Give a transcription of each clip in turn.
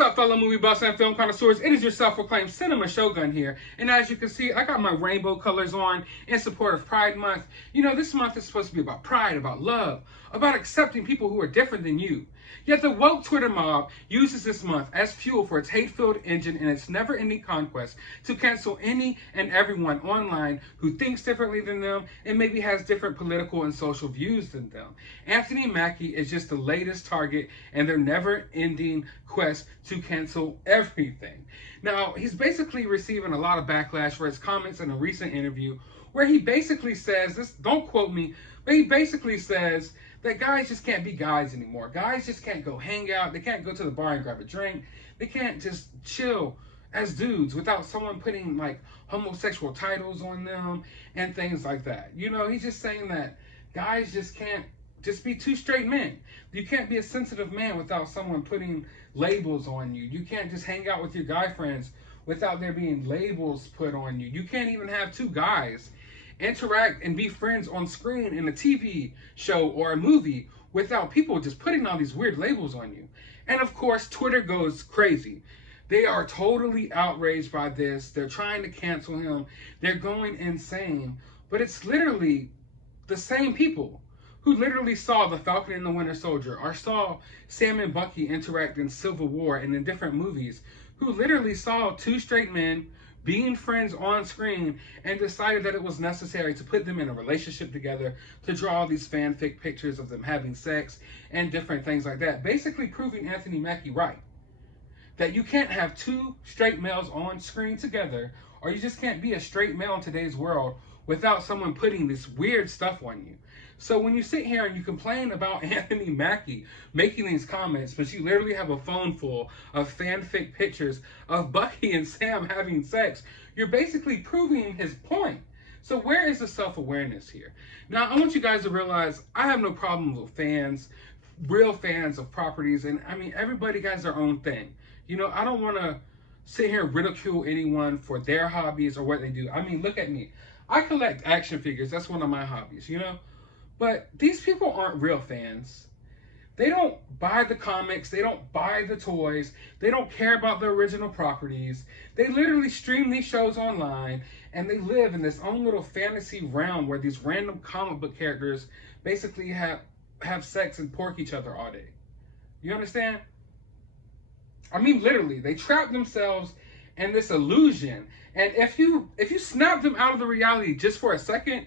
up, fellow movie buffs and film connoisseurs? It is your self-proclaimed cinema shogun here. And as you can see, I got my rainbow colors on in support of Pride Month. You know, this month is supposed to be about pride, about love, about accepting people who are different than you. Yet the woke Twitter mob uses this month as fuel for its hate-filled engine and its never-ending conquest to cancel any and everyone online who thinks differently than them and maybe has different political and social views than them. Anthony Mackie is just the latest target in their never-ending quest to cancel everything. Now, he's basically receiving a lot of backlash for his comments in a recent interview where he basically says, this, don't quote me, but he basically says that guys just can't be guys anymore. Guys just can't go hang out. They can't go to the bar and grab a drink. They can't just chill as dudes without someone putting like homosexual titles on them and things like that. You know, he's just saying that guys just can't just be two straight men. You can't be a sensitive man without someone putting labels on you. You can't just hang out with your guy friends without there being labels put on you. You can't even have two guys interact and be friends on screen in a TV show or a movie without people just putting all these weird labels on you. And of course, Twitter goes crazy. They are totally outraged by this. They're trying to cancel him. They're going insane. But it's literally the same people who literally saw the Falcon and the Winter Soldier or saw Sam and Bucky interact in Civil War and in different movies, who literally saw two straight men being friends on screen and decided that it was necessary to put them in a relationship together, to draw these fanfic pictures of them having sex and different things like that, basically proving Anthony Mackie right. That you can't have two straight males on screen together, or you just can't be a straight male in today's world without someone putting this weird stuff on you. So when you sit here and you complain about Anthony Mackie making these comments, but you literally have a phone full of fanfic pictures of Bucky and Sam having sex, you're basically proving his point. So where is the self-awareness here? Now, I want you guys to realize I have no problem with fans, real fans of properties, and I mean, everybody has their own thing. You know, I don't want to sit here and ridicule anyone for their hobbies or what they do. I mean, look at me. I collect action figures. That's one of my hobbies, you know? But these people aren't real fans. They don't buy the comics. They don't buy the toys. They don't care about the original properties. They literally stream these shows online and they live in this own little fantasy realm where these random comic book characters basically have sex and pork each other all day. You understand? I mean, literally, they trap themselves in this illusion. And if you snap them out of the reality just for a second,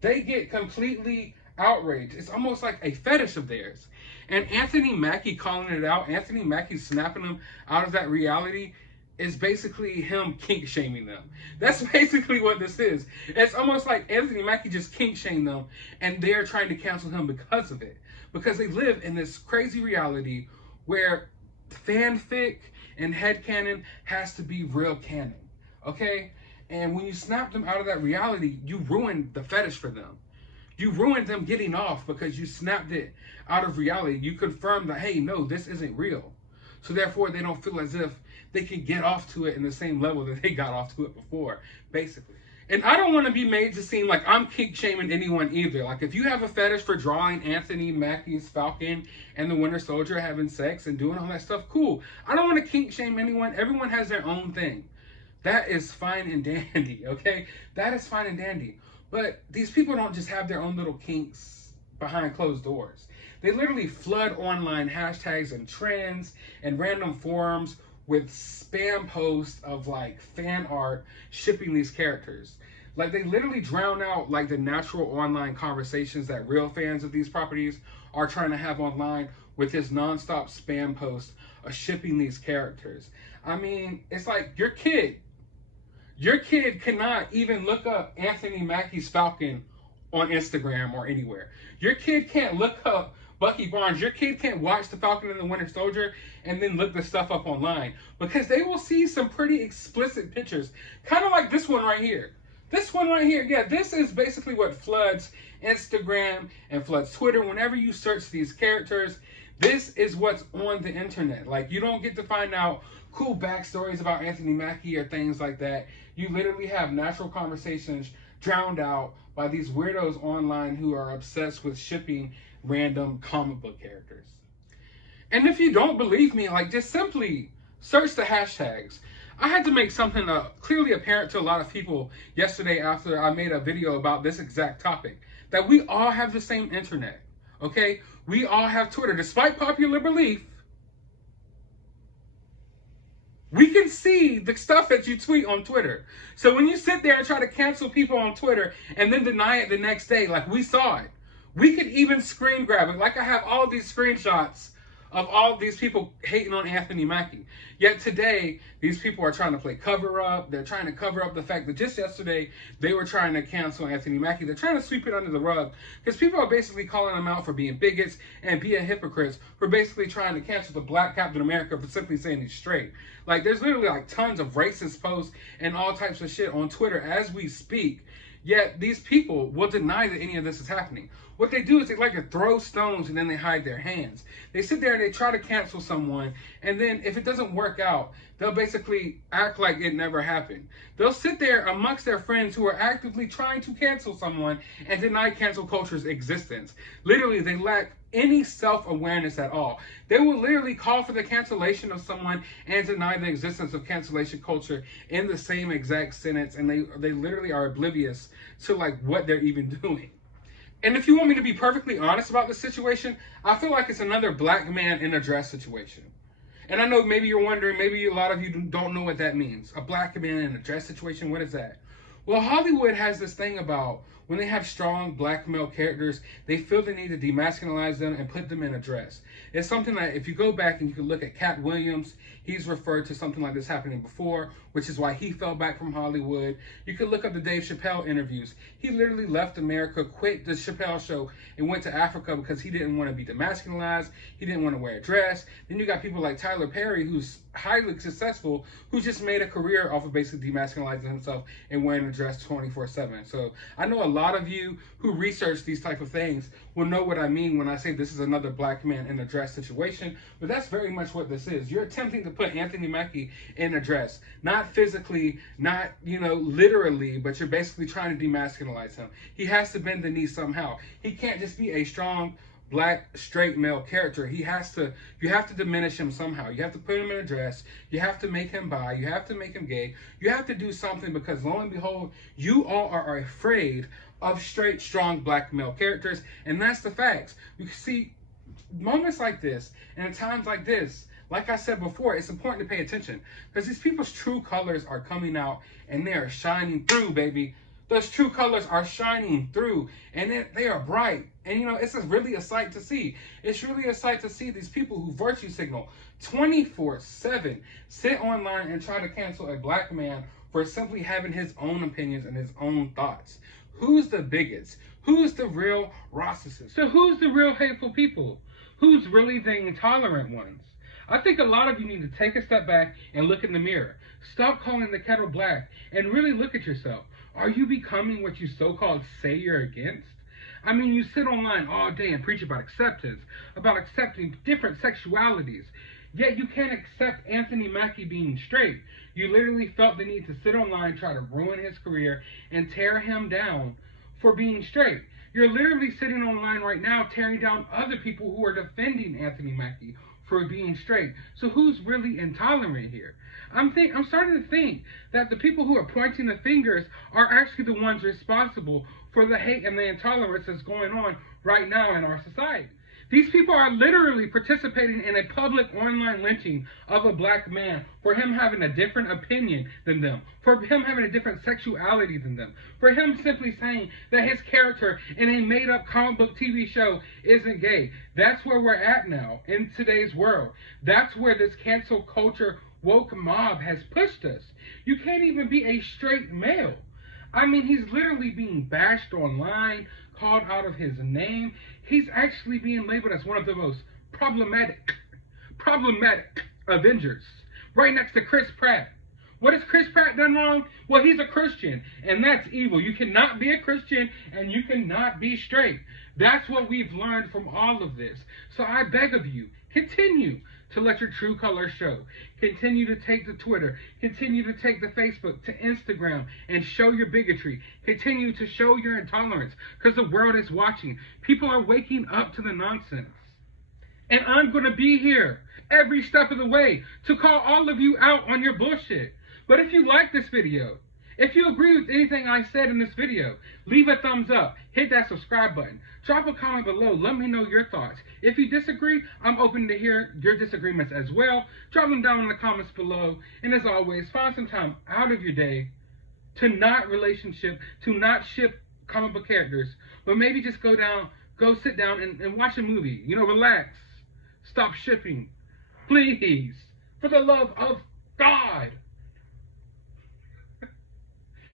they get completely outraged. It's almost like a fetish of theirs. And Anthony Mackie calling it out, Anthony Mackie snapping them out of that reality, is basically him kink shaming them. That's basically what this is. It's almost like Anthony Mackie just kink shamed them and they're trying to cancel him because of it. Because they live in this crazy reality where fanfic and headcanon has to be real canon. Okay? And when you snap them out of that reality, you ruin the fetish for them. You ruined them getting off because you snapped it out of reality. You confirmed that, hey, no, this isn't real. So therefore, they don't feel as if they can get off to it in the same level that they got off to it before, basically. And I don't want to be made to seem like I'm kink shaming anyone either. Like, if you have a fetish for drawing Anthony Mackie's Falcon and the Winter Soldier having sex and doing all that stuff, cool. I don't want to kink shame anyone. Everyone has their own thing. That is fine and dandy, okay? That is fine and dandy. But these people don't just have their own little kinks behind closed doors. They literally flood online hashtags and trends and random forums with spam posts of like fan art shipping these characters. Like, they literally drown out like the natural online conversations that real fans of these properties are trying to have online with this nonstop spam post of shipping these characters. I mean, it's like your kid cannot even look up Anthony Mackie's Falcon on Instagram or anywhere. Your kid can't look up Bucky Barnes. Your kid can't watch the Falcon and the Winter Soldier and then look the stuff up online because they will see some pretty explicit pictures. Kind of like this one right here. This one right here. Yeah, this is basically what floods Instagram and floods Twitter. Whenever you search these characters, this is what's on the internet. Like, you don't get to find out cool backstories about Anthony Mackie or things like that. You literally have natural conversations drowned out by these weirdos online who are obsessed with shipping random comic book characters. And if you don't believe me, like, just simply Search the hashtags. I had to make something clearly apparent to a lot of people yesterday after I made a video about this exact topic, that we all have the same internet, okay? We all have Twitter. Despite popular belief, we can see the stuff that you tweet on Twitter. So when you sit there and try to cancel people on Twitter and then deny it the next day, like we saw it, we could even screen grab it. Like I have all these screenshots of all these people hating on Anthony Mackie. Yet today, these people are trying to play cover up. They're trying to cover up the fact that just yesterday, they were trying to cancel Anthony Mackie. They're trying to sweep it under the rug because people are basically calling them out for being bigots and being hypocrites, for basically trying to cancel the Black Captain America for simply saying he's straight. Like, there's literally like tons of racist posts and all types of shit on Twitter as we speak. Yet these people will deny that any of this is happening. What they do is they like to throw stones and then they hide their hands. They sit there and they try to cancel someone, and then if it doesn't work out, they'll basically act like it never happened. They'll sit there amongst their friends who are actively trying to cancel someone and deny cancel culture's existence. Literally, they lack any self-awareness at all. They will literally call for the cancellation of someone and deny the existence of cancellation culture in the same exact sentence, and they literally are oblivious to like what they're even doing. And if you want me to be perfectly honest about this situation, I feel like it's another black man in a dress situation. And I know maybe you're wondering, maybe a lot of you don't know what that means. A black man in a dress situation, what is that? Well, Hollywood has this thing about when they have strong black male characters, they feel the need to demasculinize them and put them in a dress. It's something that if you go back and you can look at Cat Williams, he's referred to something like this happening before, which is why he fell back from Hollywood. You could look up the Dave Chappelle interviews. He literally left America, quit the Chappelle show, and went to Africa because he didn't want to be demasculinized. He didn't want to wear a dress. Then you got people like Tyler Perry, who's highly successful, who just made a career off of basically demasculizing himself and wearing a dress 24/7. So I know a lot of you who research these type of things will know what I mean when I say this is another black man in a dress situation, but that's very much what this is. You're attempting to put Anthony Mackie in a dress, not physically, not, literally, but you're basically trying to demasculinize him. He has to bend the knee somehow. He can't just be a strong black straight male character. You have to diminish him somehow. You have to put him in a dress. You have to make him bi. You have to make him gay. You have to do something because lo and behold, you all are afraid of straight, strong black male characters, and that's the facts. You see, moments like this and at times like this, like I said before, it's important to pay attention because these people's true colors are coming out and they are shining through, baby. Those true colors are shining through, and they are bright. And it's really a sight to see. It's really a sight to see these people who virtue signal 24/7, sit online and try to cancel a black man for simply having his own opinions and his own thoughts. Who's the bigots? Who's the real racists? So who's the real hateful people? Who's really the intolerant ones? I think a lot of you need to take a step back and look in the mirror. Stop calling the kettle black and really look at yourself. Are you becoming what you so-called say you're against? I mean, you sit online all day and preach about acceptance, about accepting different sexualities, yet you can't accept Anthony Mackie being straight. You literally felt the need to sit online, try to ruin his career, and tear him down for being straight. You're literally sitting online right now tearing down other people who are defending Anthony Mackie for being straight. So who's really intolerant here? I'm starting to think that the people who are pointing the fingers are actually the ones responsible for the hate and the intolerance that's going on right now in our society. These people are literally participating in a public online lynching of a black man for him having a different opinion than them, for him having a different sexuality than them, for him simply saying that his character in a made-up comic book TV show isn't gay. That's where we're at now in today's world. That's where this cancel culture woke mob has pushed us. You can't even be a straight male. I mean, he's literally being bashed online, called out of his name. He's actually being labeled as one of the most problematic Avengers, right next to Chris Pratt. What has Chris Pratt done wrong? Well, he's a Christian, and that's evil. You cannot be a Christian, and you cannot be straight. That's what we've learned from all of this. So I beg of you, continue to let your true colors show. Continue to take to Twitter. Continue to take to Facebook, to Instagram, and show your bigotry. Continue to show your intolerance, because the world is watching. People are waking up to the nonsense. And I'm going to be here every step of the way to call all of you out on your bullshit. But if you like this video, if you agree with anything I said in this video, leave a thumbs up, hit that subscribe button, drop a comment below, let me know your thoughts. If you disagree, I'm open to hear your disagreements as well. Drop them down in the comments below. And as always, find some time out of your day to not ship comic book characters, but maybe just go sit down and watch a movie. You know, relax. Stop shipping. Please. For the love of God.